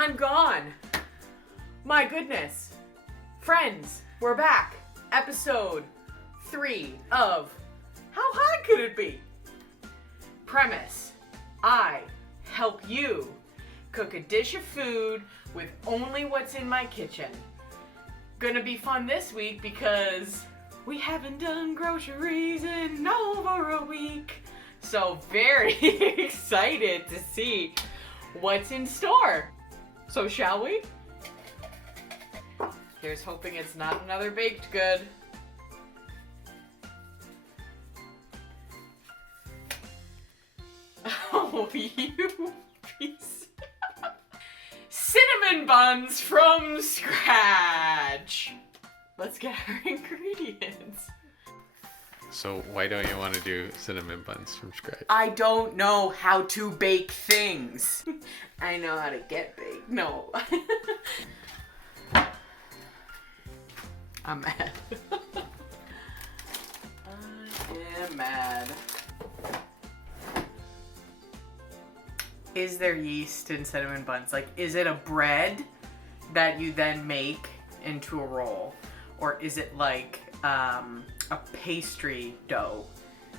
I'm gone. My goodness. Friends, we're back. Episode 3 of How Hard Could It Be? Premise: I help you cook a dish of food with only what's in my kitchen. Gonna be fun this week because we haven't done groceries in over a week. So very excited to see what's in store. So shall we? Here's hoping it's not another baked good. Oh, you piece. Cinnamon buns from scratch. Let's get our ingredients. So why don't you want to do cinnamon buns from scratch? I don't know how to bake things. I know how to get baked. No. I'm mad. I am mad. Is there yeast in cinnamon buns? Like, is it a bread that you then make into a roll? Or is it like a pastry dough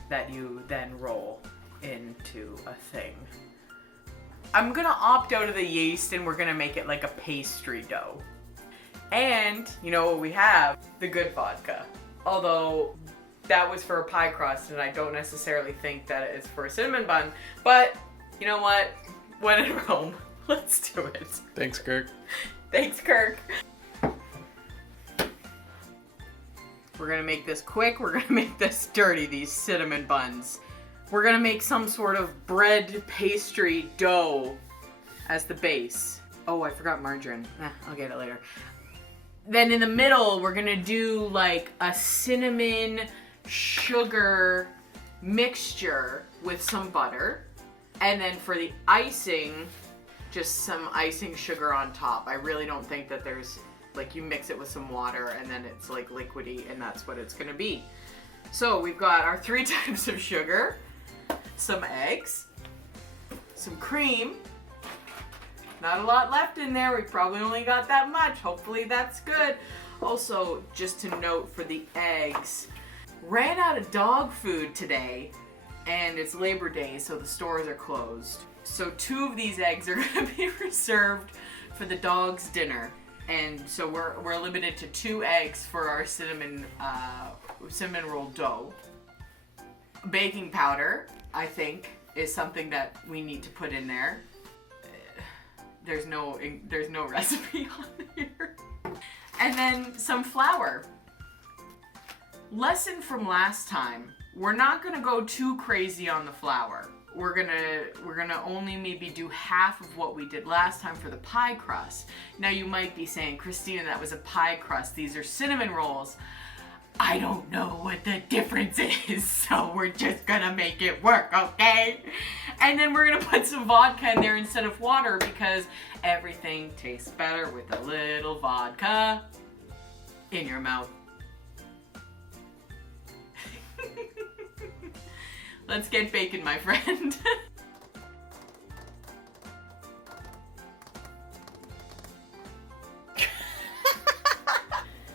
that you then roll into a thing? I'm gonna opt out of the yeast and we're gonna make it like a pastry dough. And you know what we have? The good vodka. Although that was for a pie crust and I don't necessarily think that it's for a cinnamon bun. But you know what? When in Rome, let's do it. Thanks, Kirk. Thanks, Kirk. We're gonna make this quick. We're gonna make this dirty, these cinnamon buns. We're gonna make some sort of bread pastry dough as the base. Oh, I forgot margarine. I'll get it later. Then in the middle, we're gonna do like a cinnamon sugar mixture with some butter. And then for the icing, just some icing sugar on top. I really don't think that there's, like, you mix it with some water and then it's like liquidy and that's what it's gonna be. So we've got our 3 types of sugar, some eggs, some cream. Not a lot left in there. We probably only got that much. Hopefully that's good. Also, just to note for the eggs, ran out of dog food today. And it's Labor Day, so the stores are closed. So 2 of these eggs are gonna be reserved for the dog's dinner. And so we're limited to 2 eggs for our cinnamon roll dough. Baking powder, I think, is something that we need to put in there. There's no recipe on here. And then some flour. Lesson from last time. We're not gonna go too crazy on the flour. We're gonna only maybe do half of what we did last time for the pie crust. Now you might be saying, Christina, that was a pie crust. These are cinnamon rolls. I don't know what the difference is, so we're just gonna make it work, okay? And then we're gonna put some vodka in there instead of water because everything tastes better with a little vodka in your mouth. Let's get baking, my friend.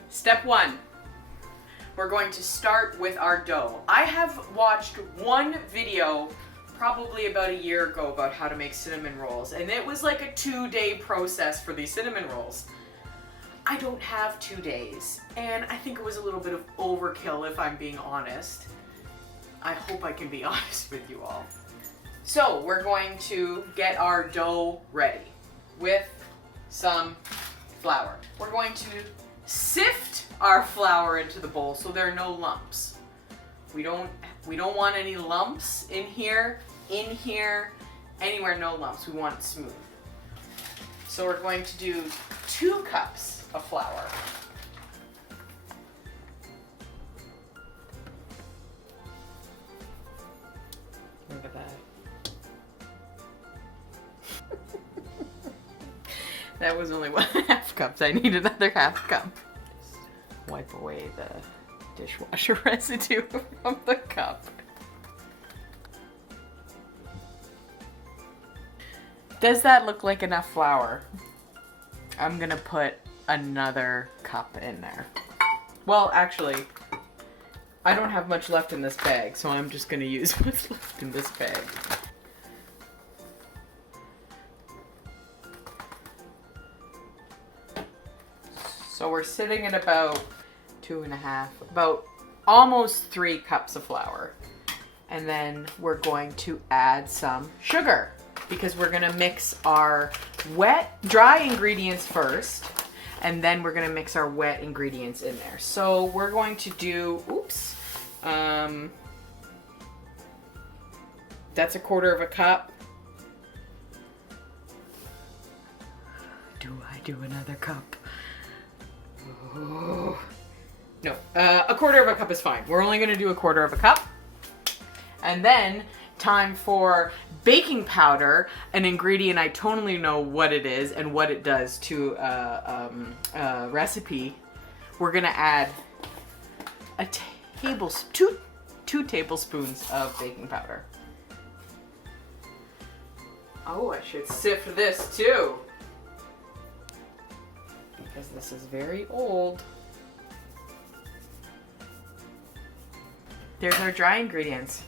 Step 1. We're going to start with our dough. I have watched one video probably about a year ago about how to make cinnamon rolls, and it was like a 2-day process for these cinnamon rolls. I don't have 2 days, and I think it was a little bit of overkill if I'm being honest. I hope I can be honest with you all. So we're going to get our dough ready with some flour. We're going to sift our flour into the bowl so there are no lumps. We don't want any lumps in here, anywhere, no lumps. We want it smooth. So we're going to do 2 cups of flour. Look at that. That was only 1.5 cups. I need another 1/2 cup. Just wipe away the dishwasher residue from the cup. Does that look like enough flour? I'm gonna put another cup in there. Well, actually, I don't have much left in this bag, so I'm just gonna use what's left in this bag. So we're sitting at about 2.5, about almost 3 cups of flour. And then we're going to add some sugar because we're gonna mix our dry ingredients first, and then we're gonna mix our wet ingredients in there. So we're going to do, that's 1/4 cup. Do I do another cup? Oh. No, 1/4 cup is fine. We're only gonna do 1/4 cup. And then time for baking powder, an ingredient I totally know what it is and what it does to a recipe. We're gonna add two tablespoons of baking powder. Oh, I should sift this too, because this is very old. There's our dry ingredients.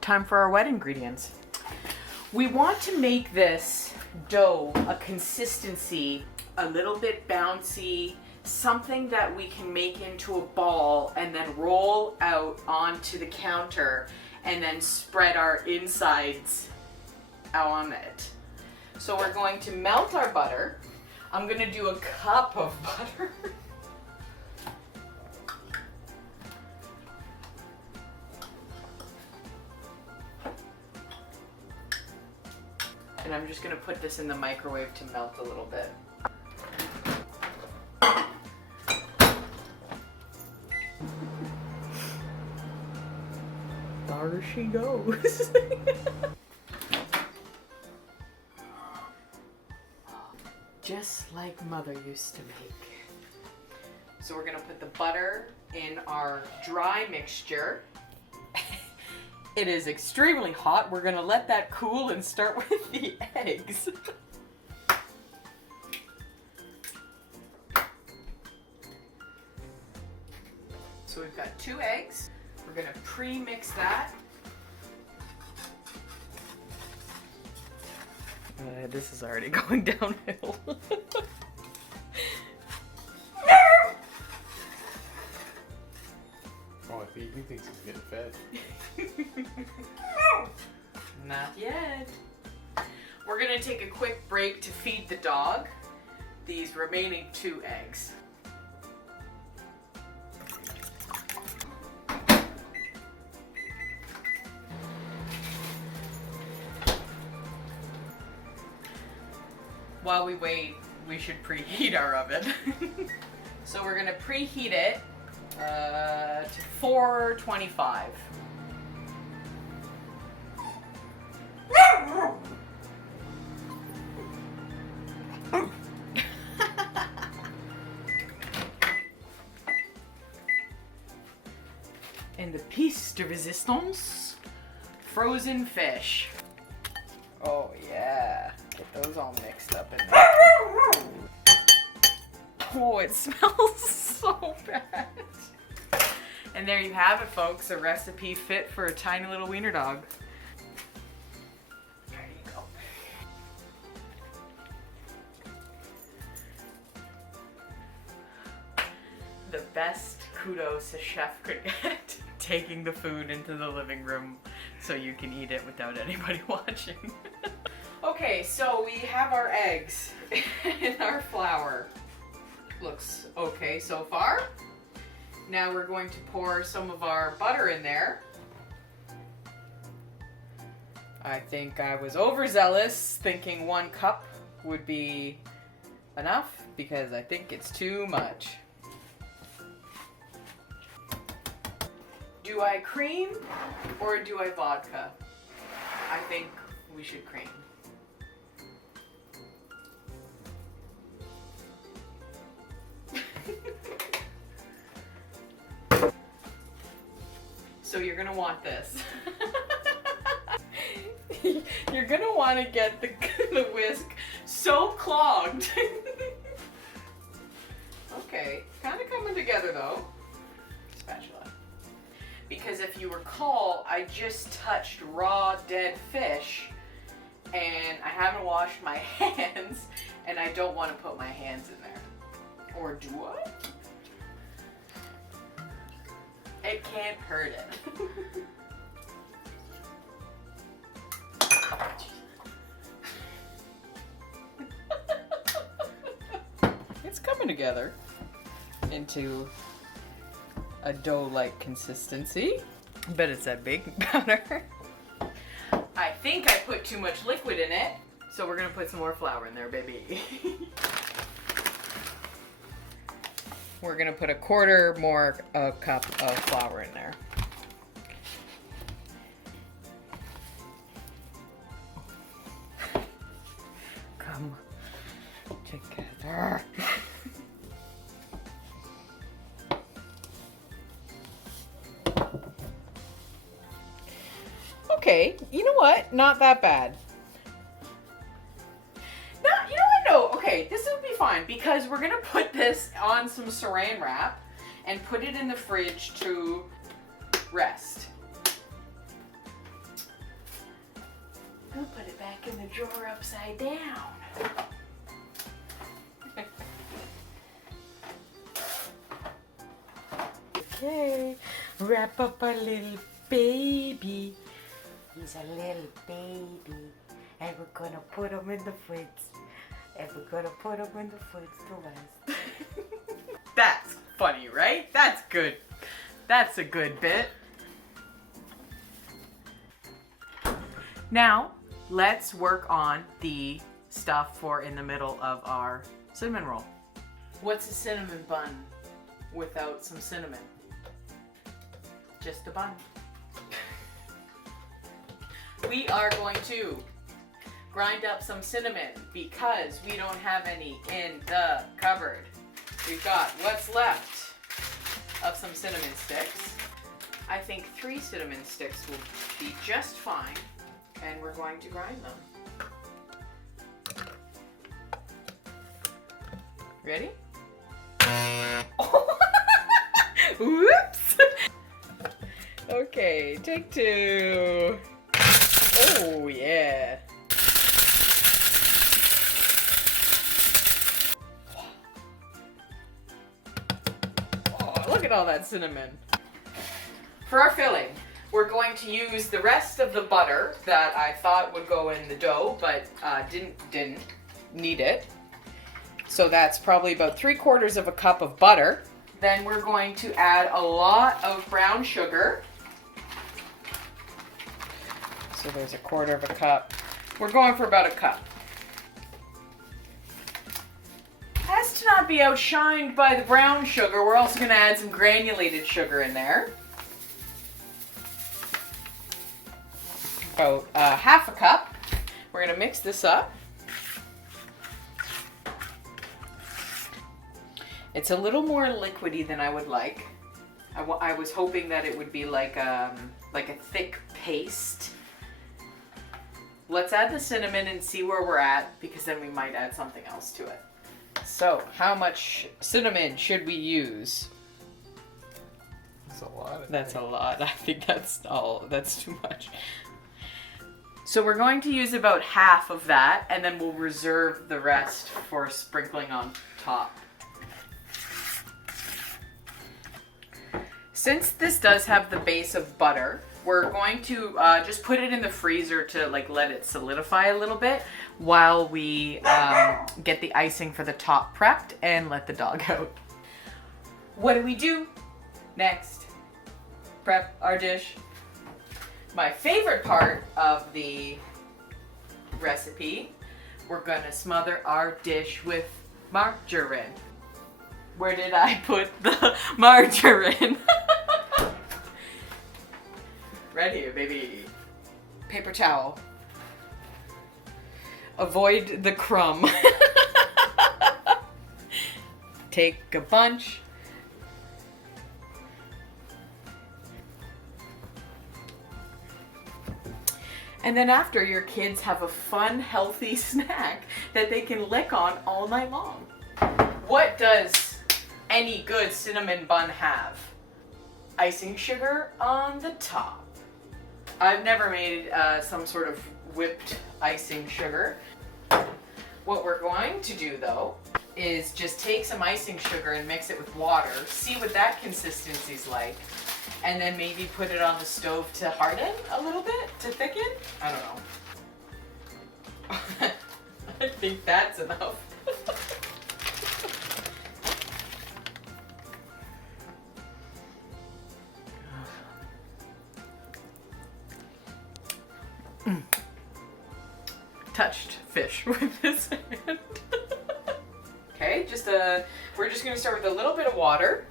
Time for our wet ingredients. We want to make this dough a consistency, a little bit bouncy, something that we can make into a ball and then roll out onto the counter and then spread our insides on it. So we're going to melt our butter. I'm gonna do 1 cup of butter. And I'm just gonna put this in the microwave to melt a little bit. There she goes. Just like Mother used to make. So we're gonna put the butter in our dry mixture. It is extremely hot. We're gonna let that cool and start with the eggs. So we've got 2 eggs. We're gonna pre-mix that. This is already going downhill. Oh, I think he thinks he's getting fed. Not yet. We're gonna take a quick break to feed the dog these remaining 2 eggs. While we wait, we should preheat our oven. So we're gonna preheat it to 425. And the piece de resistance, frozen fish. Oh yeah, get those all mixed up in there. Oh, it smells so bad. And there you have it, folks, a recipe fit for a tiny little wiener dog. There you go. The best kudos a chef could get, taking the food into the living room so you can eat it without anybody watching. Okay, so we have our eggs and our flour. Looks okay so far. Now we're going to pour some of our butter in there. I think I was overzealous, thinking 1 cup would be enough, because I think it's too much. Do I cream or do I vodka? I think we should cream. So you're gonna want this. You're gonna want to get the whisk So clogged. Okay, kind of coming together though. Spatula. Because if you recall, I just touched raw dead fish and I haven't washed my hands and I don't want to put my hands in there. Or do I? It can't hurt it. It's coming together into a dough-like consistency. I bet it's that baking powder. I think I put too much liquid in it, so we're gonna put some more flour in there, baby. We're gonna put a quarter more cup of flour in there. Come together. Okay, you know what? Not that bad. No, you know what? No, okay, this will be fine because we're gonna put this on some saran wrap and put it in the fridge to rest. We'll put it back in the drawer upside down. Okay, wrap up our little baby. He's a little baby, and we're gonna put him in the fridge. And we're gonna put him in the fridge to rest. That's funny, right? That's good. That's a good bit. Now, let's work on the stuff for in the middle of our cinnamon roll. What's a cinnamon bun without some cinnamon? Just a bun. We are going to grind up some cinnamon because we don't have any in the cupboard. We've got what's left of some cinnamon sticks. I think 3 cinnamon sticks will be just fine, and we're going to grind them. Ready? Whoops! Okay, take 2. Oh, yeah. Oh, look at all that cinnamon. For our filling, we're going to use the rest of the butter that I thought would go in the dough, but didn't need it. So that's probably about 3/4 of a cup of butter. Then we're going to add a lot of brown sugar. So there's 1/4 of a cup. We're going for about a cup. As to not be outshined by the brown sugar, we're also going to add some granulated sugar in there. About 1/2 cup. We're going to mix this up. It's a little more liquidy than I would like. I was hoping that it would be like a thick paste. Let's add the cinnamon and see where we're at, because then we might add something else to it. So, how much cinnamon should we use? That's a lot. That's a lot. I think that's too much. So we're going to use about 1/2 of that, and then we'll reserve the rest for sprinkling on top. Since this does have the base of butter, we're going to just put it in the freezer to let it solidify a little bit while we get the icing for the top prepped and let the dog out. What do we do next? Prep our dish. My favorite part of the recipe, we're gonna smother our dish with margarine. Where did I put the margarine? Right here, baby. Paper towel. Avoid the crumb. Take a bunch. And then after, your kids have a fun, healthy snack that they can lick on all night long. What does any good cinnamon bun have? Icing sugar on the top. I've never made some sort of whipped icing sugar. What we're going to do though is just take some icing sugar and mix it with water, see what that consistency's like, and then maybe put it on the stove to harden a little bit, to thicken. I don't know. I think that's enough. Touched fish with this hand. Okay, we're just gonna start with a little bit of water.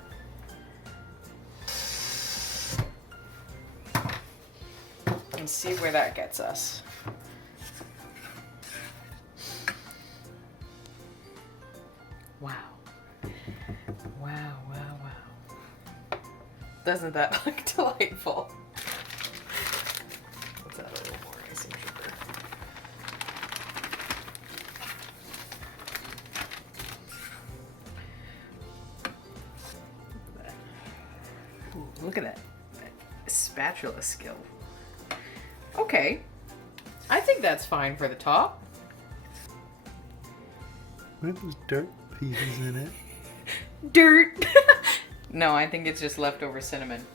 And see where that gets us. Wow. Wow, wow, wow. Doesn't that look delightful? Let's add a little more icing sugar. Ooh, look at that spatula skill. Okay, I think that's fine for the top. What are those dirt pieces in it? Dirt! No, I think it's just leftover cinnamon.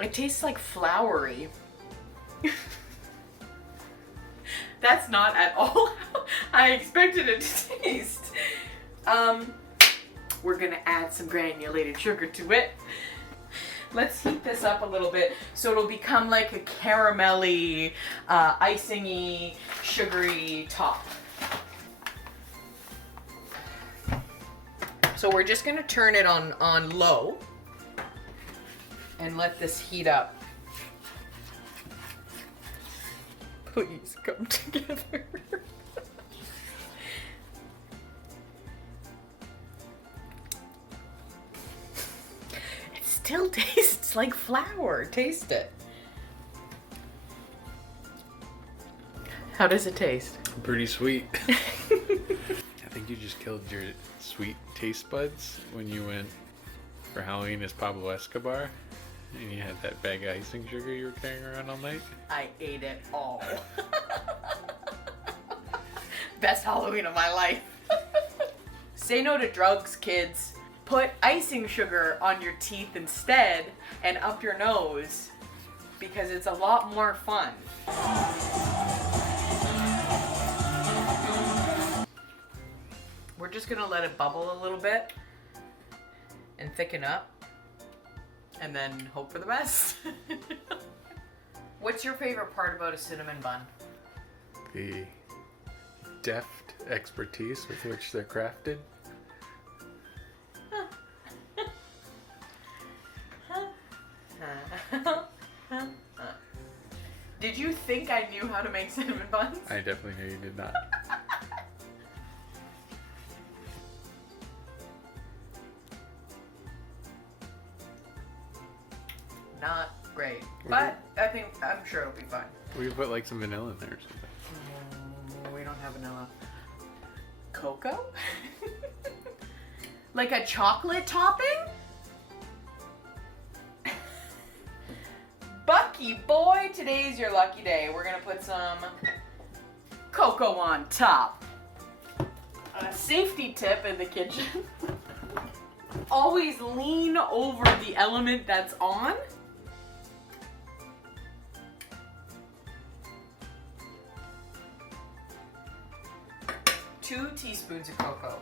It tastes like floury. That's not at all how I expected it to taste. We're gonna add some granulated sugar to it. Let's heat this up a little bit so it'll become like a caramelly, icing-y, sugary top. So we're just gonna turn it on low and let this heat up. Please come together. Still tastes like flour. Taste it. How does it taste? Pretty sweet. I think you just killed your sweet taste buds when you went for Halloween as Pablo Escobar and you had that bag of icing sugar you were carrying around all night. I ate it all. Best Halloween of my life. Say no to drugs, kids. Put icing sugar on your teeth instead and up your nose because it's a lot more fun. We're just gonna let it bubble a little bit and thicken up and then hope for the best. What's your favorite part about a cinnamon bun? The deft expertise with which they're crafted. Did you think I knew how to make cinnamon buns? I definitely knew you did not. Not great, but I'm sure it'll be fine. We could put like some vanilla in there or something. We don't have vanilla. Cocoa? Like a chocolate topping? Bucky boy, today's your lucky day. We're gonna put some cocoa on top. A safety tip in the kitchen. Always lean over the element that's on. Two teaspoons of cocoa.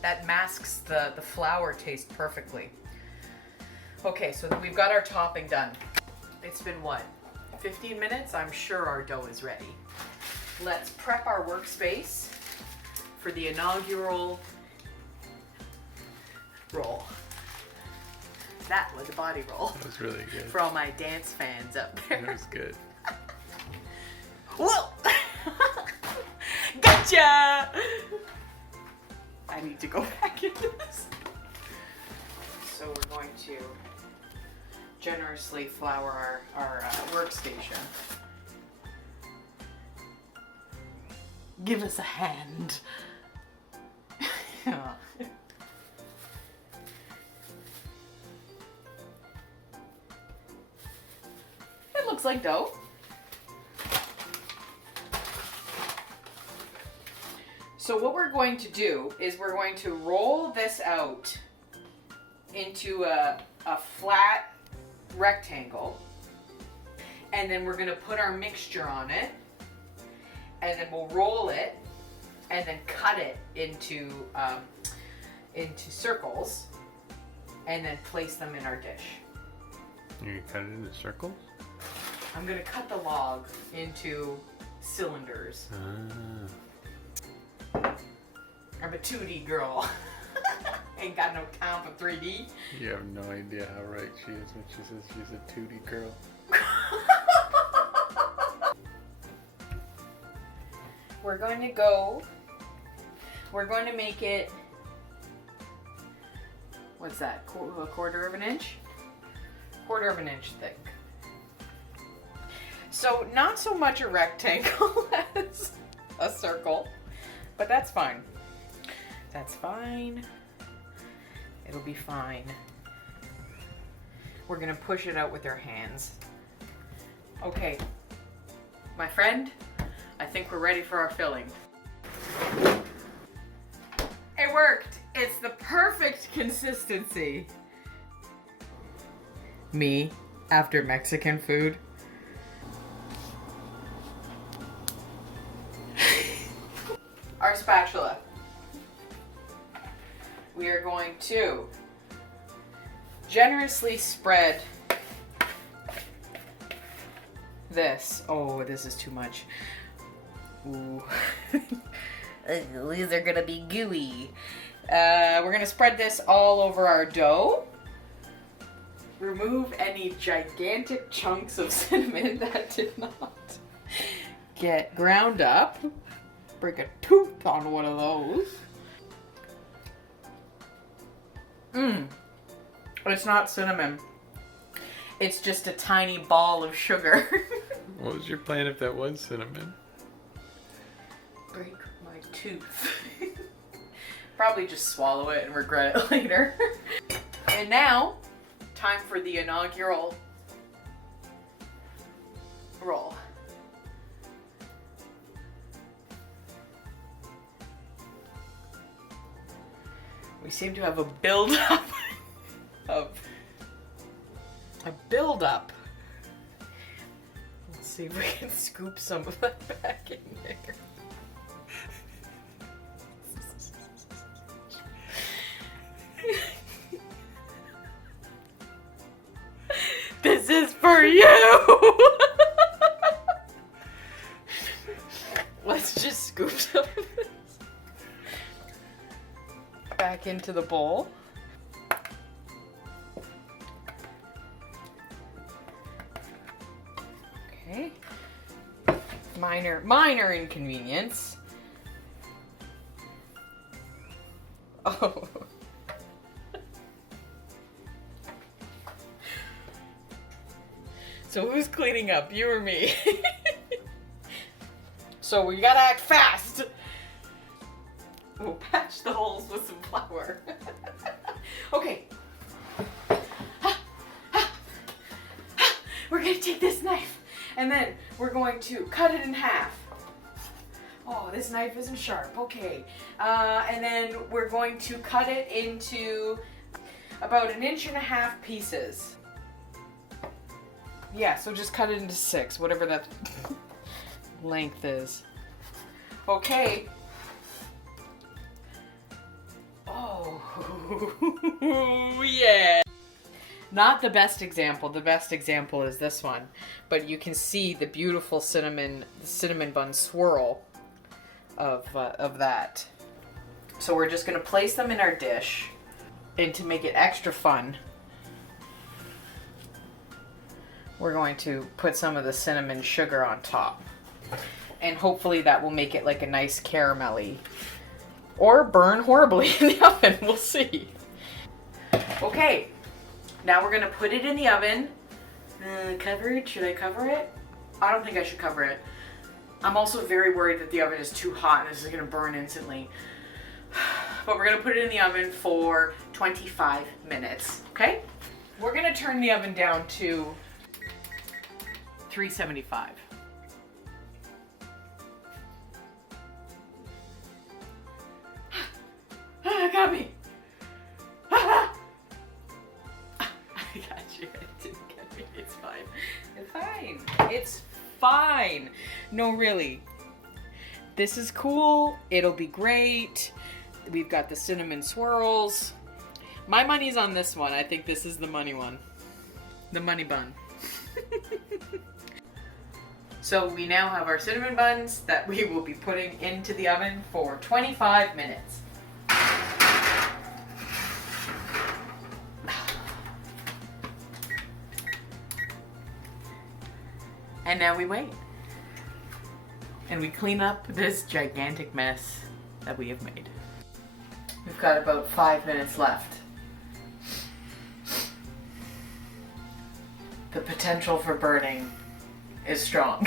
That masks the flour taste perfectly. Okay, so we've got our topping done. It's been what, 15 minutes? I'm sure our dough is ready. Let's prep our workspace for the inaugural roll. That was a body roll. That was really good. For all my dance fans up there. That was good. Whoa! Gotcha! I need to go back into this. So we're going to generously flour our workstation. Give us a hand. It looks like dough. So what we're going to do is we're going to roll this out into a flat rectangle, and then we're going to put our mixture on it, and then we'll roll it and then cut it into circles and then place them in our dish. You're gonna cut it into circles? I'm going to cut the log into cylinders. I'm a 2D girl. Ain't got no time for 3D. You have no idea how right she is when she says she's a 2D girl. We're going to make it, what's that, a quarter of an inch? Quarter of an inch thick. So not so much a rectangle as a circle, but that's fine. That's fine. It'll be fine. We're gonna push it out with our hands. Okay, my friend, I think we're ready for our filling. It worked. It's the perfect consistency. Me, after Mexican food. Our spatula. We are going to generously spread this. Oh, this is too much. Ooh. These are gonna be gooey. We're gonna spread this all over our dough. Remove any gigantic chunks of cinnamon that did not get ground up. Break a tooth on one of those. It's not cinnamon. It's just a tiny ball of sugar. What was your plan if that was cinnamon? Break my tooth. Probably just swallow it and regret it later. And now, time for the inaugural roll. We seem to have a build-up of a build-up. Let's see if we can scoop some of that back in there. This is for you! Let's just scoop some of this back into the bowl. Okay. Minor inconvenience. Oh. So who's cleaning up, you or me? So we gotta act fast. We'll patch the holes with some flour. Okay. We're gonna take this knife and then we're going to cut it in half. Oh, this knife isn't sharp. Okay. And then we're going to cut it into about 1.5 inch pieces. Yeah, so just cut it into 6, whatever that length is. Okay. Oh, yeah. Not the best example. The best example is this one. But you can see the beautiful cinnamon bun swirl of that. So we're just going to place them in our dish. And to make it extra fun, we're going to put some of the cinnamon sugar on top. And hopefully that will make it like a nice caramelly. Or burn horribly in the oven, we'll see. Okay, now we're gonna put it in the oven. Cover it, should I cover it? I don't think I should cover it. I'm also very worried that the oven is too hot and this is gonna burn instantly. But we're gonna put it in the oven for 25 minutes, okay? We're gonna turn the oven down to 375. Got me. I got you. It didn't get me. It's fine. It's fine. It's fine. No, really. This is cool. It'll be great. We've got the cinnamon swirls. My money's on this one. I think this is the money one. The money bun. So we now have our cinnamon buns that we will be putting into the oven for 25 minutes. And now we wait. And we clean up this gigantic mess that we have made. We've got about 5 minutes left. The potential for burning is strong.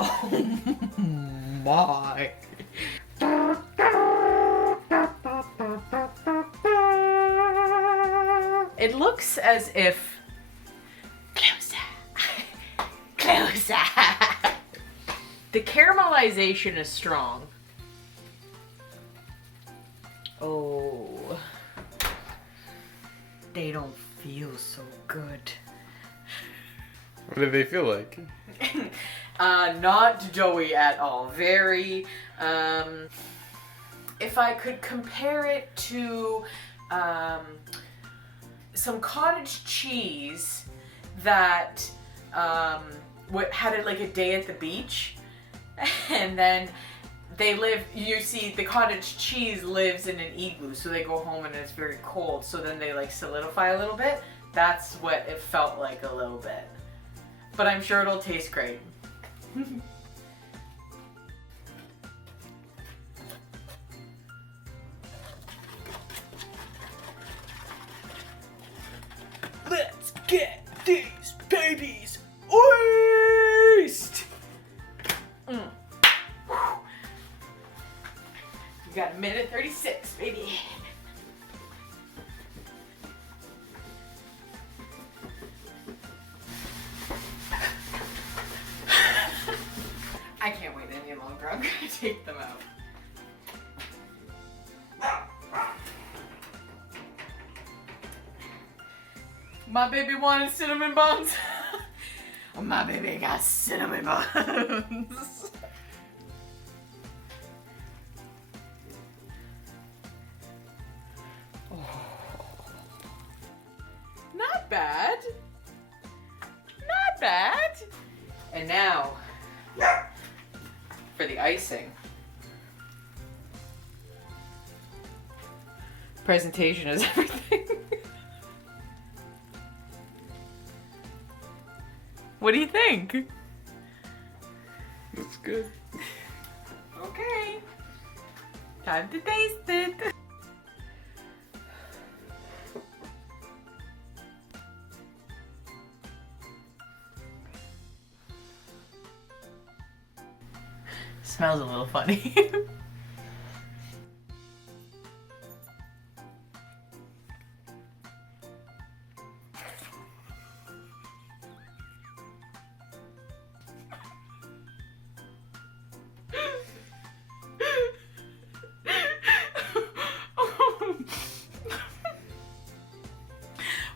Oh my. It looks as if closer. The caramelization is strong. Oh, they don't feel so good. What do they feel like? Not doughy at all. Very, if I could compare it to some cottage cheese that had it like a day at the beach, and then they live, you see the cottage cheese lives in an igloo, so they go home and it's very cold, so then they like solidify a little bit. That's what it felt like a little bit. But I'm sure it'll taste great. Let's get these babies iced! You got a minute 36, baby. I can't wait any longer. I'm gonna take them out. My baby wanted cinnamon buns. My baby got cinnamon buns. Not bad. Not bad. And now, for the icing. Presentation is everything. What do you think? That's good. Okay. Time to taste it. Smells a little funny.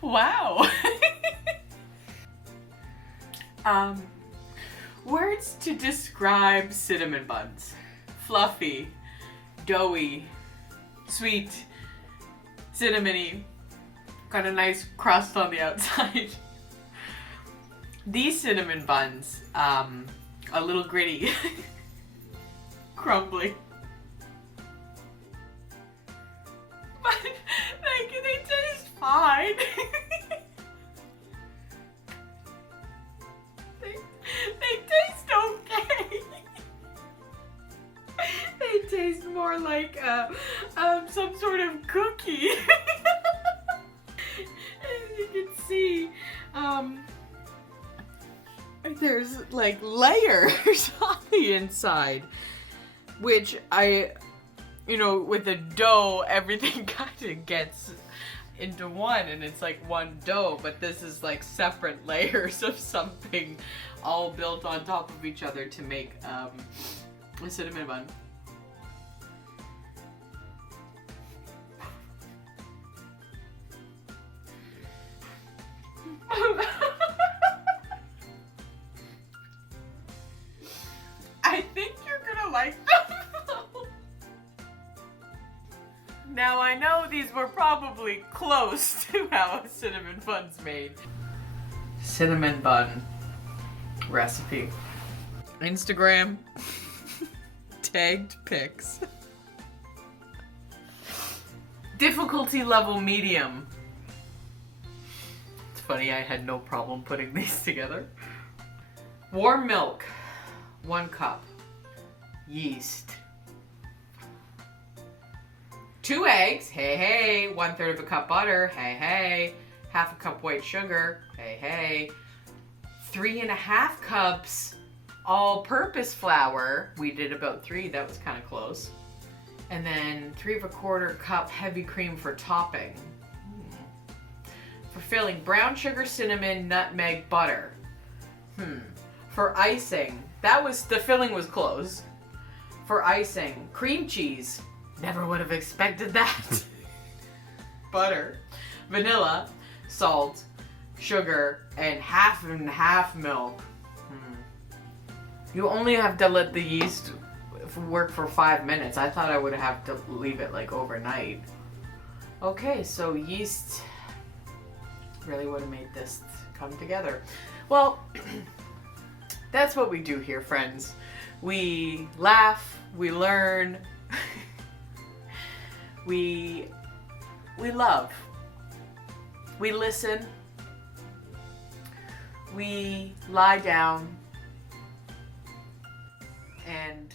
Wow. Words to describe cinnamon buns. Fluffy, doughy, sweet, cinnamony, got a nice crust on the outside. These cinnamon buns, a little gritty, crumbly. But they taste fine. there's like layers on the inside, which with the dough, everything kind of gets into one and it's like one dough, but this is like separate layers of something all built on top of each other to make a cinnamon bun. I think you're gonna like them. Now I know these were probably close to how a cinnamon bun's made. Cinnamon bun recipe. Instagram tagged pics. Difficulty level medium. It's funny, I had no problem putting these together. Warm milk, 1 cup. Yeast. 2 eggs, hey hey. 1/3 of a cup butter, hey hey. 1/2 cup white sugar, hey hey. 3.5 cups all-purpose flour. We did about 3, that was kind of close. And then 3¼ cup heavy cream for topping. For filling, brown sugar, cinnamon, nutmeg, butter. For icing, the filling was close. For icing, cream cheese. Never would have expected that. Butter, vanilla, salt, sugar, and half milk. You only have to let the yeast work for 5 minutes. I thought I would have to leave it like overnight. Okay, so yeast really would have made this come together. Well, that's what we do here, friends. We laugh, we learn, we love, we listen, we lie down, and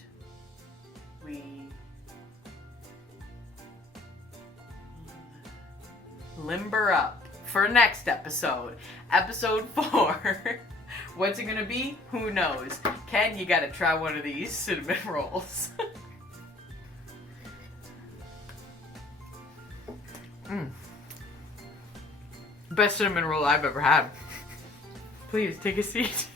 we limber up for next episode. Episode 4. What's it gonna be? Who knows? Ken, you gotta try one of these cinnamon rolls. Best cinnamon roll I've ever had. Please take a seat.